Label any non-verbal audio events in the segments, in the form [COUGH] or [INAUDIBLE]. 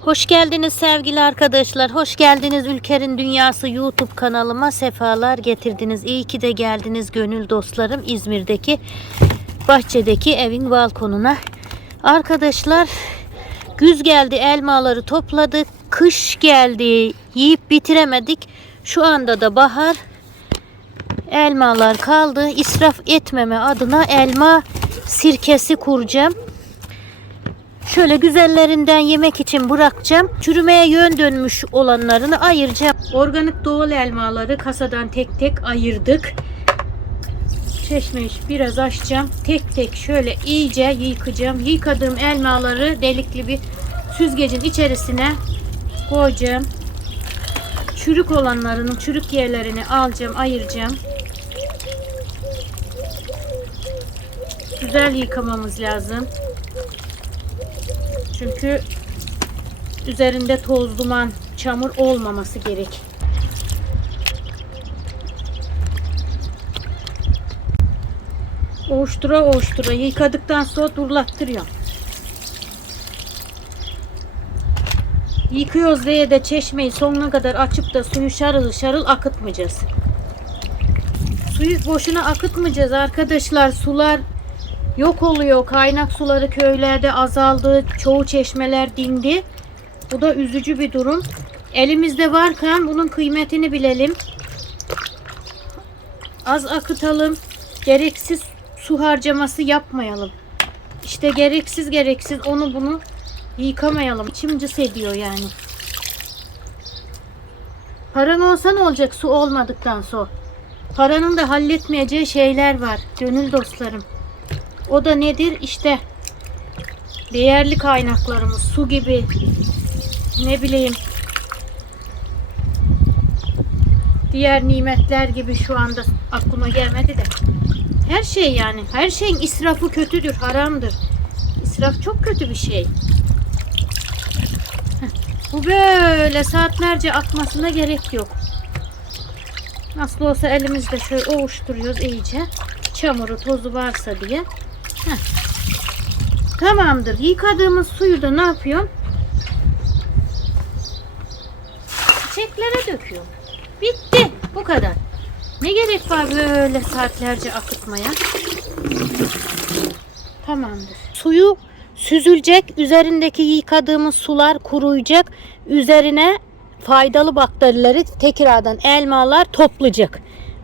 Hoş geldiniz sevgili arkadaşlar. Hoş geldiniz Ülker'in Dünyası YouTube kanalıma. Sefalar getirdiniz. İyi ki de geldiniz gönül dostlarım İzmir'deki bahçedeki evin balkonuna. Arkadaşlar güz geldi elmaları topladık. Kış geldi yiyip bitiremedik. Şu anda da bahar. Elmalar kaldı. İsraf etmeme adına elma sirkesi kuracağım. Şöyle güzellerinden yemek için bırakacağım. Çürümeye yön dönmüş olanlarını ayıracağım. Organik doğal elmaları kasadan tek tek ayırdık. Çeşmeyi biraz açacağım. Tek tek şöyle iyice yıkayacağım. Yıkadığım elmaları delikli bir süzgecin içerisine koyacağım. Çürük olanlarının çürük yerlerini alacağım, ayıracağım. Güzel yıkamamız lazım. Çünkü üzerinde toz, duman, çamur olmaması gerek. Oğuştura oğuştura yıkadıktan sonra durlattırıyorum. Yıkıyoruz diye de çeşmeyi sonuna kadar açıp da suyu şarıl şarıl akıtmayacağız. Suyu boşuna akıtmayacağız arkadaşlar. Sular yok oluyor. Kaynak suları köylerde azaldı. Çoğu çeşmeler dindi. Bu da üzücü bir durum. Elimizde varken bunun kıymetini bilelim. Az akıtalım. Gereksiz su harcaması yapmayalım. İşte gereksiz gereksiz onu bunu yıkamayalım. İçim cız ediyor yani. Paran olsa ne olacak su olmadıktan sonra? Paranın da halletmeyeceği şeyler var. Gönül dostlarım. O da nedir? İşte değerli kaynaklarımız su gibi ne bileyim diğer nimetler gibi şu anda aklıma gelmedi de. Her şey yani. Her şeyin israfı kötüdür, haramdır. İsraf çok kötü bir şey. Bu böyle saatlerce akmasına gerek yok. Nasıl olsa elimizde şöyle ovuşturuyoruz iyice. Çamuru, tozu varsa diye. Tamamdır. Yıkadığımız suyu da ne yapıyorum? Çiçeklere döküyorum. Bitti. Bu kadar. Ne gerek var böyle saatlerce akıtmaya? Tamamdır. Suyu süzülecek. Üzerindeki yıkadığımız sular kuruyacak. Üzerine faydalı bakterileri tekrardan elmalar toplayacak.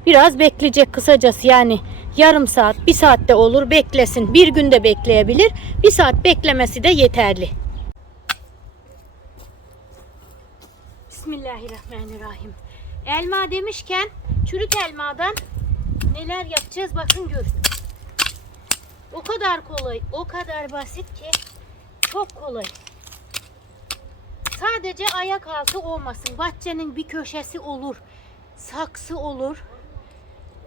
Biraz bekleyecek kısacası yani yarım saat, bir saatte olur beklesin. Bir günde bekleyebilir. Bir saat beklemesi de yeterli. Bismillahirrahmanirrahim. Elma demişken çürük elmadan neler yapacağız bakın görün. O kadar kolay, o kadar basit ki çok kolay. Sadece ayak altı olmasın. Bahçenin bir köşesi olur. Saksı olur.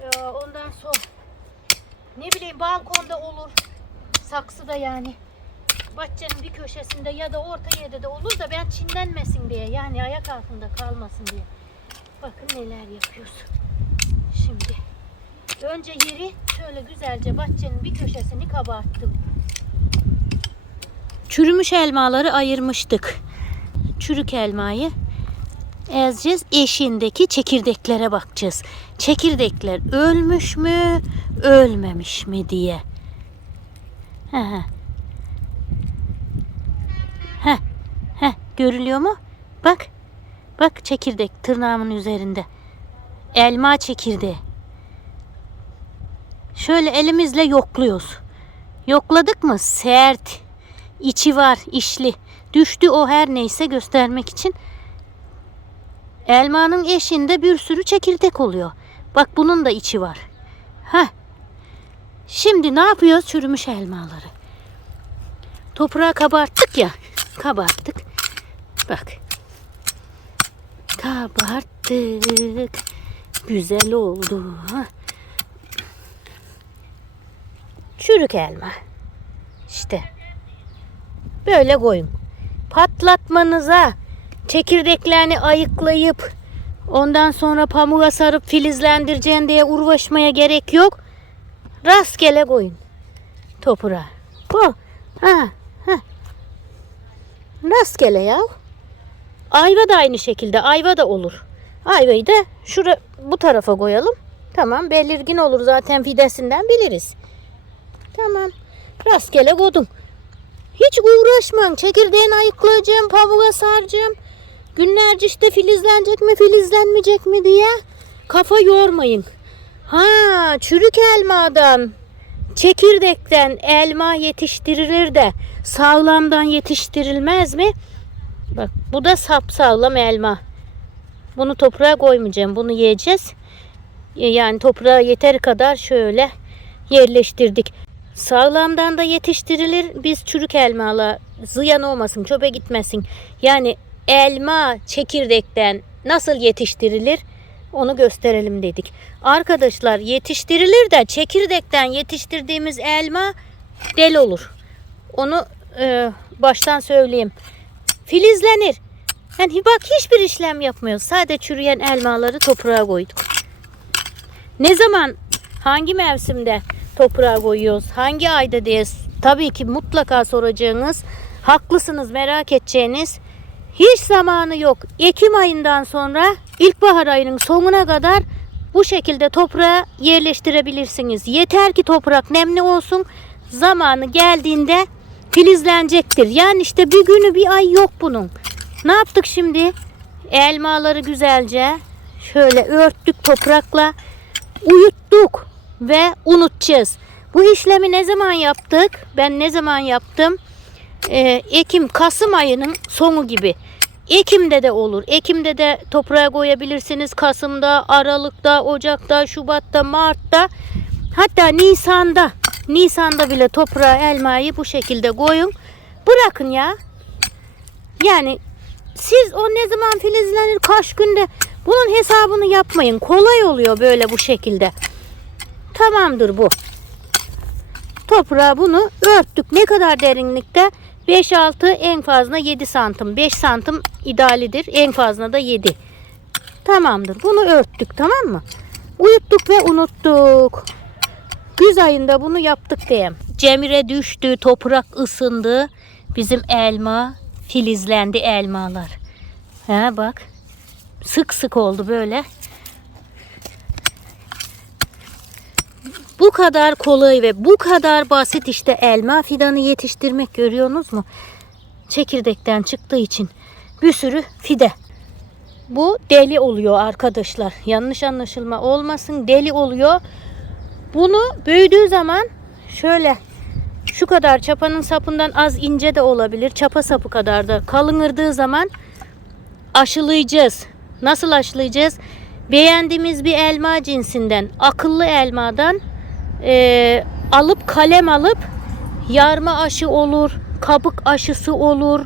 Ee, Ondan sonra ne bileyim balkonda olur. Saksı da yani. Bahçenin bir köşesinde ya da orta yerde de olur da ben çinlenmesin diye. Yani ayak altında kalmasın diye. Bakın neler yapıyoruz. Şimdi önce yeri şöyle güzelce bahçenin bir köşesini kabarttım. Çürümüş elmaları ayırmıştık. Çürük elmayı ezeceğiz. Eşiğindeki çekirdeklere bakacağız. Çekirdekler ölmüş mü, ölmemiş mi diye. He he. He. He. Görülüyor mu? Bak. Bak çekirdek tırnağımın üzerinde. Elma çekirdeği. Şöyle elimizle yokluyoruz. Yokladık mı? Sert. İçi var, işli. Düştü o her neyse göstermek için. Elmanın eşinde bir sürü çekirdek oluyor. Bak bunun da içi var. Ha. Şimdi ne yapıyoruz çürümüş elmaları? Toprağı kabarttık ya. Kabarttık. Bak. Kabarttık. Güzel oldu. Ha. Çürük elma. İşte. Böyle koyun. Patlatmanıza çekirdeklerini ayıklayıp ondan sonra pamuğa sarıp filizlendireceğin diye uğraşmaya gerek yok. Rastgele koyun. Toprağa. Bu. Ha. Ha. Rastgele ya. Ayva da aynı şekilde. Ayva da olur. Ayvayı da şura bu tarafa koyalım. Tamam belirgin olur zaten fidesinden biliriz. Tamam. Rastgele koydum. Hiç uğraşmayın. Çekirdeğini ayıklayacağım, pamuğa saracağım. Günlerce işte filizlenecek mi, filizlenmeyecek mi diye kafa yormayın. Ha, çürük elmadan, çekirdekten elma yetiştirilir de sağlamdan yetiştirilmez mi? Bak bu da sap sağlam elma. Bunu toprağa koymayacağım. Bunu yiyeceğiz. Yani toprağa yeteri kadar şöyle yerleştirdik. Sağlamdan da yetiştirilir. Biz çürük elmalı ziyan olmasın, çöpe gitmesin. Yani elma çekirdekten nasıl yetiştirilir onu gösterelim dedik. Arkadaşlar yetiştirilir de çekirdekten yetiştirdiğimiz elma del olur. Onu e, baştan söyleyeyim. Filizlenir. Yani bak hiçbir işlem yapmıyoruz. Sadece çürüyen elmaları toprağa koyduk. Ne zaman hangi mevsimde toprağa koyuyoruz? Hangi ayda diye tabii ki mutlaka soracağınız, haklısınız merak edeceğiniz hiç zamanı yok. Ekim ayından sonra ilkbahar ayının sonuna kadar bu şekilde toprağa yerleştirebilirsiniz. Yeter ki toprak nemli olsun. Zamanı geldiğinde filizlenecektir. Yani işte bir günü bir ay yok bunun. Ne yaptık şimdi? Elmaları güzelce şöyle örttük toprakla uyuttuk ve unutacağız. Bu işlemi ne zaman yaptık? Ben ne zaman yaptım? Ee, Ekim, Kasım ayının sonu gibi. Ekim'de de olur. Ekim'de de toprağa koyabilirsiniz. Kasım'da, Aralık'ta, Ocak'ta, Şubat'ta, Mart'ta. Hatta Nisan'da. Nisan'da bile toprağa elmayı bu şekilde koyun. Bırakın ya. Yani siz o ne zaman filizlenir kaç günde bunun hesabını yapmayın. Kolay oluyor böyle bu şekilde. Tamamdır bu. Toprağa bunu örttük. Ne kadar derinlikte? 5-6 en fazla 7 santim. 5 santim idealidir. En fazla da 7. Tamamdır. Bunu örttük tamam mı? Uyuttuk ve unuttuk. Güz ayında bunu yaptık diyeyim. Cemire düştü, toprak ısındı. Bizim elma filizlendi elmalar. Ha bak. Sık sık oldu böyle. Bu kadar kolay ve bu kadar basit işte elma fidanı yetiştirmek görüyorsunuz mu? Çekirdekten çıktığı için bir sürü fide. Bu deli oluyor arkadaşlar. Yanlış anlaşılma olmasın deli oluyor. Bunu büyüdüğü zaman şöyle şu kadar çapanın sapından az ince de olabilir. Çapa sapı kadar da kalınırdığı zaman aşılayacağız. Nasıl aşılayacağız? Beğendiğimiz bir elma cinsinden, akıllı elmadan e, alıp kalem alıp yarma aşı olur, kabuk aşısı olur,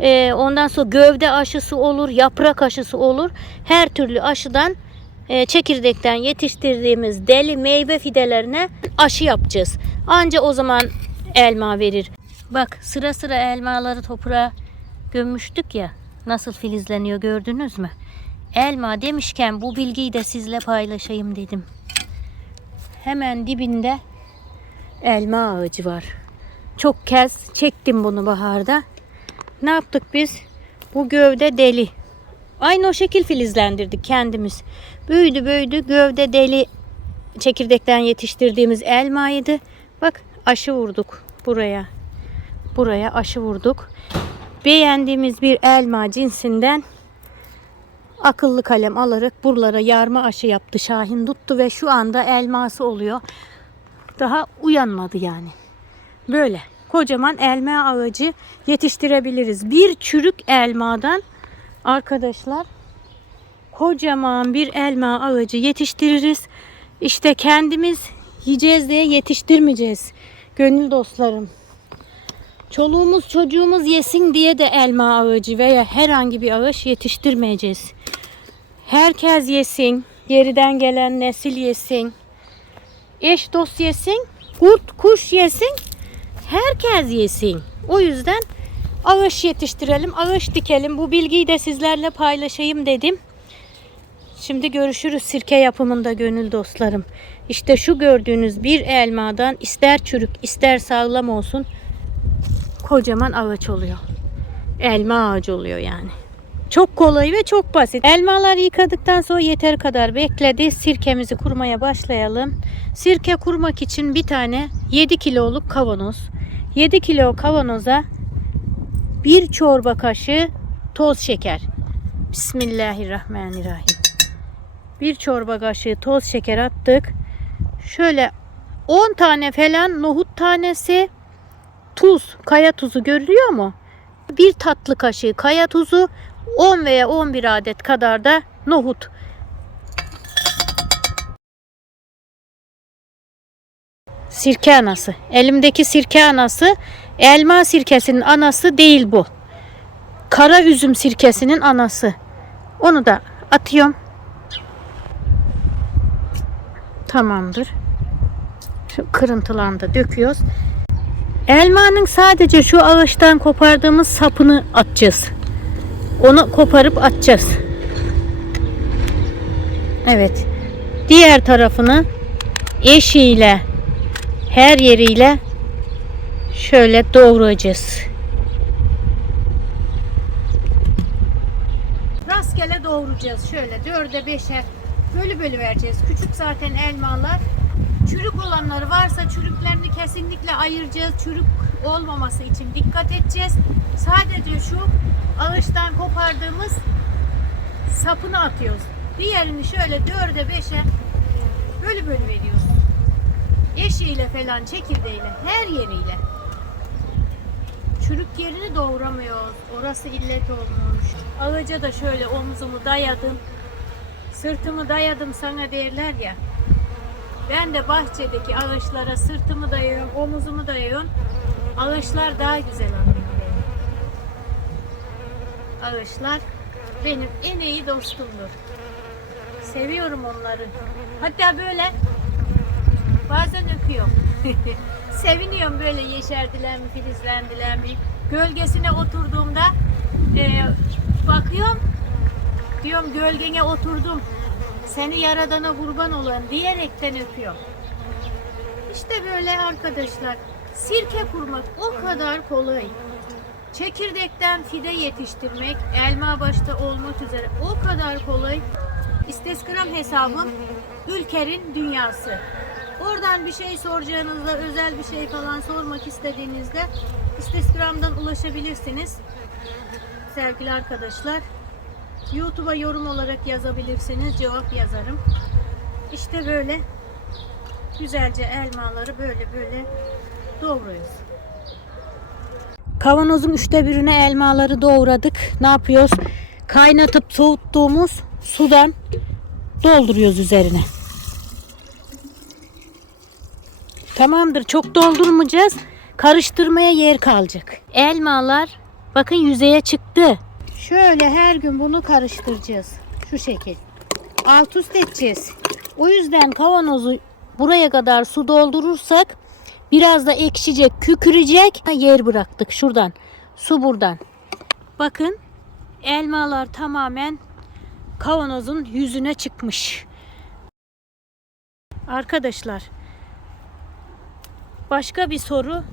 e, ondan sonra gövde aşısı olur, yaprak aşısı olur. Her türlü aşıdan e, çekirdekten yetiştirdiğimiz deli meyve fidelerine aşı yapacağız. Anca o zaman elma verir. Bak sıra sıra elmaları toprağa gömmüştük ya. Nasıl filizleniyor gördünüz mü? Elma demişken bu bilgiyi de sizle paylaşayım dedim. Hemen dibinde elma ağacı var. Çok kez çektim bunu baharda. Ne yaptık biz? Bu gövde deli. Aynı o şekil filizlendirdik kendimiz. Büyüdü büyüdü gövde deli çekirdekten yetiştirdiğimiz elmaydı. Bak aşı vurduk buraya. Buraya aşı vurduk. Beğendiğimiz bir elma cinsinden akıllı kalem alarak buralara yarma aşı yaptı. Şahin tuttu ve şu anda elması oluyor. Daha uyanmadı yani. Böyle kocaman elma ağacı yetiştirebiliriz. Bir çürük elmadan arkadaşlar kocaman bir elma ağacı yetiştiririz. İşte kendimiz yiyeceğiz diye yetiştirmeyeceğiz. Gönül dostlarım. Çoluğumuz çocuğumuz yesin diye de elma ağacı veya herhangi bir ağaç yetiştirmeyeceğiz. Herkes yesin. Geriden gelen nesil yesin. Eş dost yesin. Kurt kuş yesin. Herkes yesin. O yüzden ağaç yetiştirelim, ağaç dikelim. Bu bilgiyi de sizlerle paylaşayım dedim. Şimdi görüşürüz sirke yapımında gönül dostlarım. İşte şu gördüğünüz bir elmadan ister çürük ister sağlam olsun kocaman ağaç oluyor. Elma ağacı oluyor yani. Çok kolay ve çok basit. Elmaları yıkadıktan sonra yeter kadar bekledi. Sirkemizi kurmaya başlayalım. Sirke kurmak için bir tane 7 kiloluk kavanoz. 7 kilo kavanoza bir çorba kaşığı toz şeker. Bismillahirrahmanirrahim. Bir çorba kaşığı toz şeker attık. Şöyle 10 tane falan nohut tanesi tuz, kaya tuzu görülüyor mu? Bir tatlı kaşığı kaya tuzu, 10 veya 11 adet kadar da nohut. Sirke anası. Elimdeki sirke anası elma sirkesinin anası değil bu. Kara üzüm sirkesinin anası. Onu da atıyorum. Tamamdır. Şu kırıntılarını da döküyoruz. Elmanın sadece şu ağaçtan kopardığımız sapını atacağız. Onu koparıp atacağız. Evet. Diğer tarafını eşiyle her yeriyle şöyle doğrayacağız. Rastgele doğrayacağız. Şöyle dörde beşe bölü bölü vereceğiz. Küçük zaten elmalar. Çürük olanları varsa çürüklerini kesinlikle ayıracağız. Çürük olmaması için dikkat edeceğiz. Sadece şu ağaçtan kopardığımız sapını atıyoruz. Diğerini şöyle dörde beşe bölü bölü veriyoruz. Eşiğiyle falan çekirdeğiyle her yeriyle. Çürük yerini doğramıyoruz. Orası illet olmuş. Ağaca da şöyle omzumu dayadım. Sırtımı dayadım sana derler ya. Ben de bahçedeki ağaçlara sırtımı dayıyorum, omuzumu dayıyorum. Ağaçlar daha güzel anlıyor beni. Ağaçlar benim en iyi dostumdur. Seviyorum onları. Hatta böyle bazen öpüyorum. [LAUGHS] Seviniyorum böyle yeşerdiler mi, filizlendiler mi. Gölgesine oturduğumda e, bakıyorum, diyorum gölgene oturdum. Seni yaradana kurban olan diyerekten öpüyorum. İşte böyle arkadaşlar. Sirke kurmak o kadar kolay. Çekirdekten fide yetiştirmek, elma başta olmak üzere o kadar kolay. İstesgram hesabım Ülker'in dünyası. Oradan bir şey soracağınızda, özel bir şey falan sormak istediğinizde Instagram'dan ulaşabilirsiniz. Sevgili arkadaşlar. YouTube'a yorum olarak yazabilirsiniz. Cevap yazarım. İşte böyle güzelce elmaları böyle böyle doğruyoruz. Kavanozun üçte birine elmaları doğradık. Ne yapıyoruz? Kaynatıp soğuttuğumuz sudan dolduruyoruz üzerine. Tamamdır. Çok doldurmayacağız. Karıştırmaya yer kalacak. Elmalar bakın yüzeye çıktı. Şöyle her gün bunu karıştıracağız. Şu şekil. Alt üst edeceğiz. O yüzden kavanozu buraya kadar su doldurursak biraz da ekşiyecek, kükürecek. Yer bıraktık şuradan. Su buradan. Bakın elmalar tamamen kavanozun yüzüne çıkmış. Arkadaşlar başka bir soru.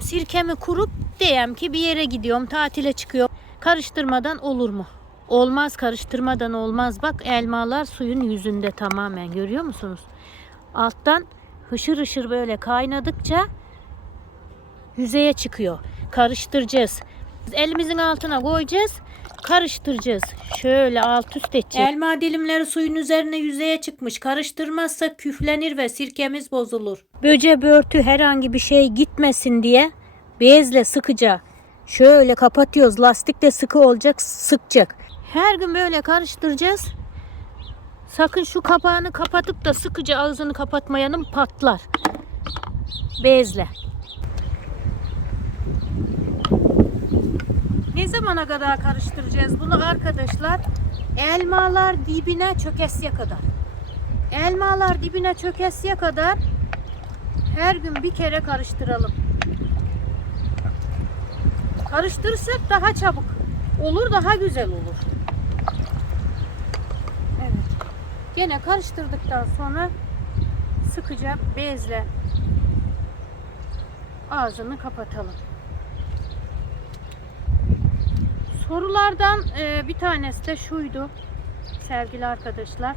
Sirkemi kurup diyem ki bir yere gidiyorum tatile çıkıyorum. Karıştırmadan olur mu? Olmaz karıştırmadan olmaz. Bak elmalar suyun yüzünde tamamen görüyor musunuz? Alttan hışır hışır böyle kaynadıkça yüzeye çıkıyor. Karıştıracağız. Elimizin altına koyacağız. Karıştıracağız. Şöyle alt üst edeceğiz. Elma dilimleri suyun üzerine yüzeye çıkmış. Karıştırmazsak küflenir ve sirkemiz bozulur. Böce börtü herhangi bir şey gitmesin diye bezle sıkıca şöyle kapatıyoruz. Lastik de sıkı olacak, sıkacak. Her gün böyle karıştıracağız. Sakın şu kapağını kapatıp da sıkıca ağzını kapatmayanın patlar. Bezle. Ne zamana kadar karıştıracağız bunu arkadaşlar? Elmalar dibine çökesiye kadar. Elmalar dibine çökesiye kadar her gün bir kere karıştıralım. Karıştırırsak daha çabuk olur, daha güzel olur. Evet. Gene karıştırdıktan sonra sıkıca bezle ağzını kapatalım. Sorulardan e, bir tanesi de şuydu sevgili arkadaşlar.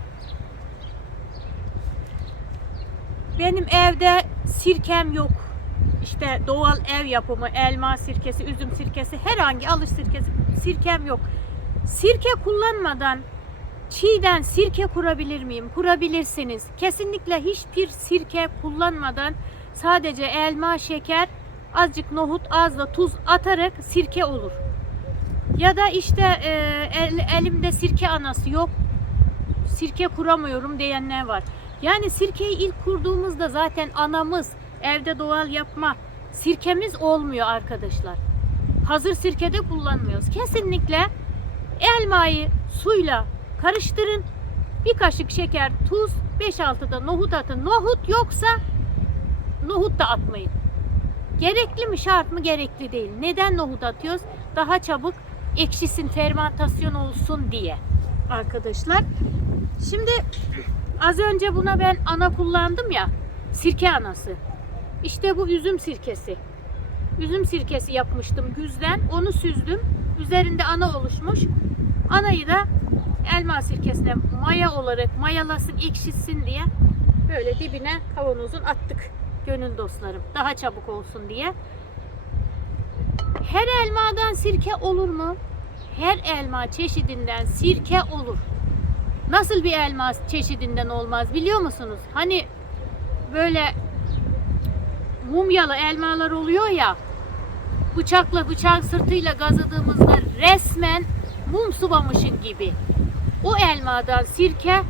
Benim evde sirkem yok. İşte doğal ev yapımı, elma sirkesi, üzüm sirkesi, herhangi alış sirkesi, sirkem yok. Sirke kullanmadan çiğden sirke kurabilir miyim? Kurabilirsiniz. Kesinlikle hiçbir sirke kullanmadan sadece elma, şeker, azıcık nohut, az da tuz atarak sirke olur. Ya da işte e, el- elimde sirke anası yok. Sirke kuramıyorum diyenler var. Yani sirkeyi ilk kurduğumuzda zaten anamız evde doğal yapma sirkemiz olmuyor arkadaşlar. Hazır sirkede kullanmıyoruz. Kesinlikle elmayı suyla karıştırın. Bir kaşık şeker, tuz, 5-6 da nohut atın. Nohut yoksa nohut da atmayın. Gerekli mi şart mı gerekli değil. Neden nohut atıyoruz? Daha çabuk ekşisin, fermentasyon olsun diye arkadaşlar. Şimdi az önce buna ben ana kullandım ya. Sirke anası. İşte bu üzüm sirkesi. Üzüm sirkesi yapmıştım güzden. Onu süzdüm. Üzerinde ana oluşmuş. Anayı da elma sirkesine maya olarak mayalasın, ekşitsin diye böyle dibine kavanozun attık gönül dostlarım. Daha çabuk olsun diye. Her elmadan sirke olur mu? Her elma çeşidinden sirke olur. Nasıl bir elma çeşidinden olmaz biliyor musunuz? Hani böyle mumyalı elmalar oluyor ya bıçakla bıçak sırtıyla gazladığımızda resmen mum sıvamışın gibi. O elmadan sirke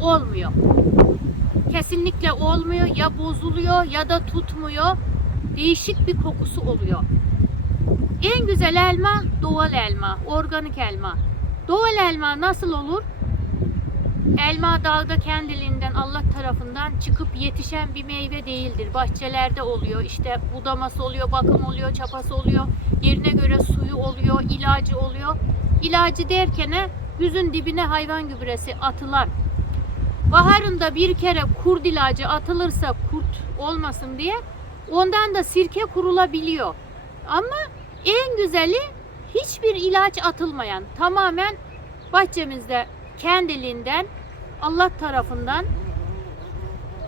olmuyor. Kesinlikle olmuyor. Ya bozuluyor ya da tutmuyor. Değişik bir kokusu oluyor. En güzel elma doğal elma, organik elma. Doğal elma nasıl olur? Elma dağda kendiliğinden Allah tarafından çıkıp yetişen bir meyve değildir. Bahçelerde oluyor. İşte budaması oluyor, bakım oluyor, çapası oluyor. Yerine göre suyu oluyor, ilacı oluyor. İlacı derken yüzün dibine hayvan gübresi atılan. Baharında bir kere kurt ilacı atılırsa kurt olmasın diye ondan da sirke kurulabiliyor. Ama en güzeli hiçbir ilaç atılmayan, tamamen bahçemizde kendiliğinden Allah tarafından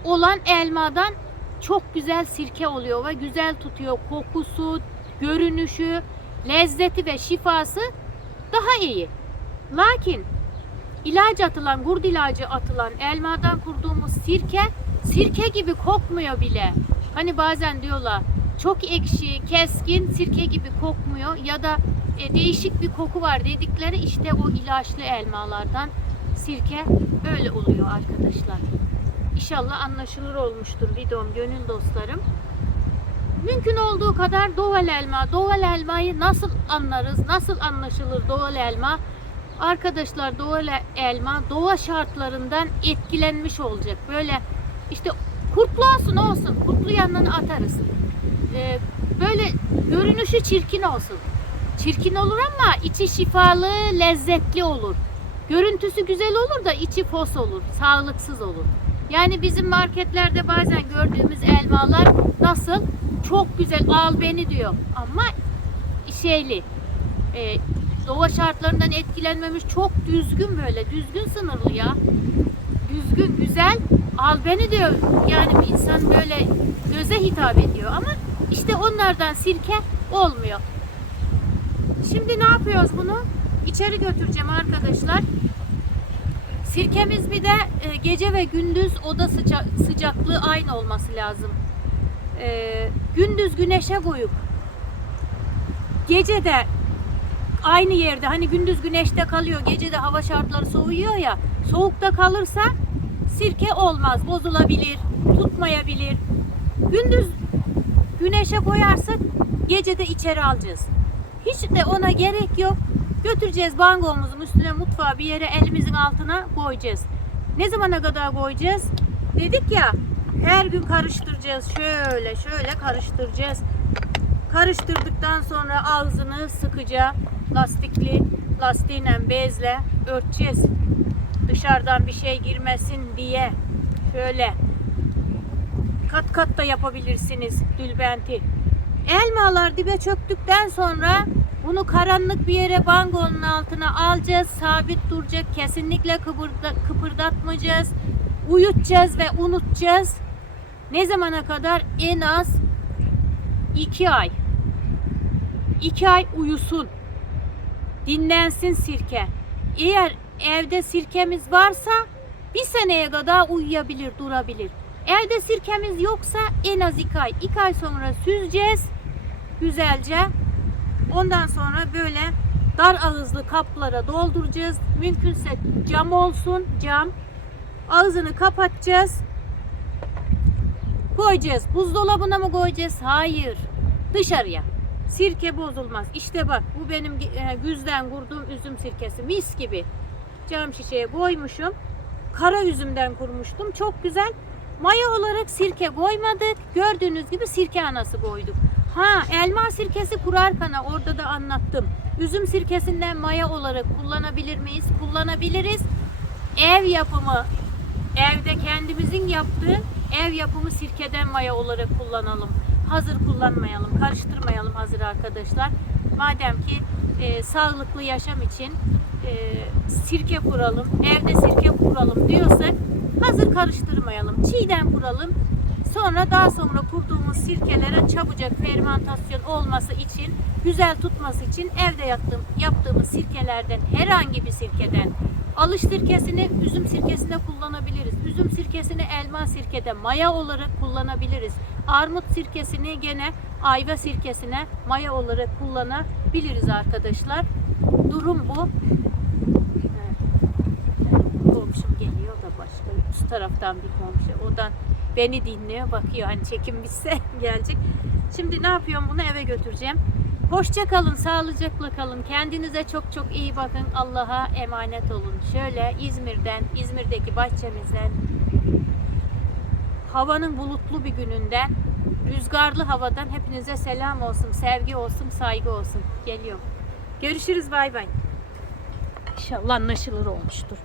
olan elmadan çok güzel sirke oluyor ve güzel tutuyor. Kokusu, görünüşü, lezzeti ve şifası daha iyi. Lakin ilaç atılan, gurd ilacı atılan elmadan kurduğumuz sirke sirke gibi kokmuyor bile. Hani bazen diyorlar çok ekşi, keskin, sirke gibi kokmuyor ya da e, değişik bir koku var dedikleri işte o ilaçlı elmalardan sirke böyle oluyor arkadaşlar. İnşallah anlaşılır olmuştur videom gönül dostlarım. Mümkün olduğu kadar doğal elma, doğal elmayı nasıl anlarız, nasıl anlaşılır doğal elma? Arkadaşlar doğal elma doğa şartlarından etkilenmiş olacak. Böyle işte kurtlu olsun olsun, kurtlu yanlarını atarız. Ee, böyle görünüşü çirkin olsun. Çirkin olur ama içi şifalı, lezzetli olur. Görüntüsü güzel olur da içi fos olur, sağlıksız olur. Yani bizim marketlerde bazen gördüğümüz elmalar nasıl? Çok güzel, al beni diyor. Ama şeyli, e, doğa şartlarından etkilenmemiş, çok düzgün böyle, düzgün sınırlı ya. Düzgün, güzel, al beni diyor. Yani bir insan böyle göze hitap ediyor ama işte onlardan sirke olmuyor. Şimdi ne yapıyoruz bunu? İçeri götüreceğim arkadaşlar. Sirkemiz bir de e, gece ve gündüz oda sıca- sıcaklığı aynı olması lazım. E, gündüz güneşe koyup gece de aynı yerde hani gündüz güneşte kalıyor gece de hava şartları soğuyor ya soğukta kalırsa sirke olmaz bozulabilir tutmayabilir gündüz güneşe koyarsak gece de içeri alacağız hiç de ona gerek yok götüreceğiz bangomuzun üstüne mutfağa bir yere elimizin altına koyacağız. Ne zamana kadar koyacağız? Dedik ya her gün karıştıracağız. Şöyle şöyle karıştıracağız. Karıştırdıktan sonra ağzını sıkıca lastikli lastiğine bezle örteceğiz. Dışarıdan bir şey girmesin diye. Şöyle. Kat kat da yapabilirsiniz dülbenti. Elmalar dibe çöktükten sonra Bunu karanlık bir yere bangonun altına alacağız. Sabit duracak. Kesinlikle kıpırda, kıpırdatmayacağız. Uyutacağız ve unutacağız. Ne zamana kadar? En az 2 ay. 2 ay uyusun. Dinlensin sirke. Eğer evde sirkemiz varsa bir seneye kadar uyuyabilir, durabilir. Evde sirkemiz yoksa en az 2 ay. 2 ay sonra süzeceğiz güzelce. Ondan sonra böyle dar ağızlı kaplara dolduracağız. Mümkünse cam olsun, cam. Ağzını kapatacağız. Koyacağız. Buzdolabına mı koyacağız? Hayır. Dışarıya. Sirke bozulmaz. İşte bak bu benim e, güzden kurduğum üzüm sirkesi. Mis gibi. Cam şişeye koymuşum. Kara üzümden kurmuştum. Çok güzel. Maya olarak sirke koymadık. Gördüğünüz gibi sirke anası koyduk. Ha elma sirkesi kurarkana orada da anlattım. Üzüm sirkesinden maya olarak kullanabilir miyiz? Kullanabiliriz. Ev yapımı evde kendimizin yaptığı ev yapımı sirkeden maya olarak kullanalım. Hazır kullanmayalım, karıştırmayalım hazır arkadaşlar. Madem ki e, sağlıklı yaşam için e, sirke kuralım, evde sirke kuralım diyorsak hazır karıştırmayalım. Çiğden kuralım. Sonra daha sonra kurduğumuz sirkelere çabucak fermentasyon olması için, güzel tutması için evde yaptığım, yaptığımız sirkelerden herhangi bir sirkeden alış sirkesini üzüm sirkesinde kullanabiliriz. Üzüm sirkesini elma sirkede maya olarak kullanabiliriz. Armut sirkesini gene ayva sirkesine maya olarak kullanabiliriz arkadaşlar. Durum bu. Komşum geliyor başka üst taraftan bir komşu. Odan beni dinliyor bakıyor hani çekim bitse [LAUGHS] gelecek. Şimdi ne yapıyorum bunu eve götüreceğim. Hoşça kalın, sağlıcakla kalın. Kendinize çok çok iyi bakın. Allah'a emanet olun. Şöyle İzmir'den, İzmir'deki bahçemizden havanın bulutlu bir gününden, rüzgarlı havadan hepinize selam olsun, sevgi olsun, saygı olsun. Geliyorum. Görüşürüz bay bay. İnşallah anlaşılır olmuştur.